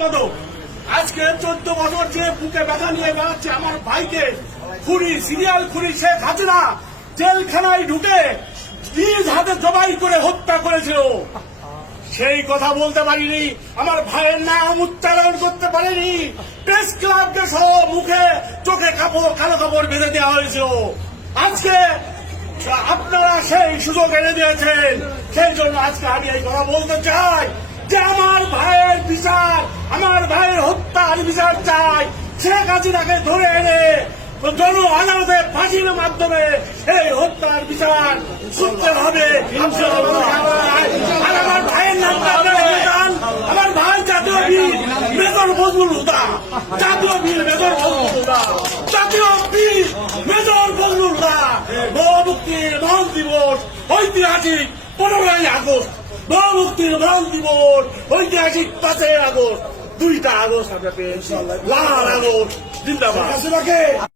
সম্পাদক আজকে চোদ্দ বছর যে বুকে ব্যথা নিয়ে বেড়াচ্ছে আমার ভাইকে। খুনি, সিরিয়াল খুনি শেখ হাসিনা। জেলখানায় ঢুকে নিজ হাতে জবাই করে হত্যা করেছিল সেই কথা বলতে পারিনি। আমার ভাইয়ের নাম উচ্চারণ করতে পারিনি। প্রেস ক্লাবকে সহ মুখে চোখে কাপড়, কালো কাপড় বেঁধে দেওয়া হয়েছিল আজকে আপনারা সেই সুযোগ এনে দিয়েছেন। সেই জন্য আজকে আমি এই কথা বলতে চাই যে আমার ভাইয়ের বিচার আমার ভাইয়ের হত্যার বিচার চাই। শেখ হাসিনাকে ধরে এনে জন আদালতে ফাঁসির মাধ্যমে এই হত্যার বিচার শুনতে হবে। আর আমার ভাইয়ের নামটা আমার ভাই জাতীয় বীর মেজর বজলুল হুদা। জাতীয় বীর মেজর বজলুল হুদা। জাতীয় বীর মেজর বজলুল হুদা। মুক্তির মহান দিবস ঐতিহাসিক পনেরোই আগস্ট। মুক্তির মহান দিবস ঐতিহাসিক পাঁচই আগস্ট। দুইটা আগস্ট আমরা পেয়েছি। লাল আগস্ট জিন্দাবাদ।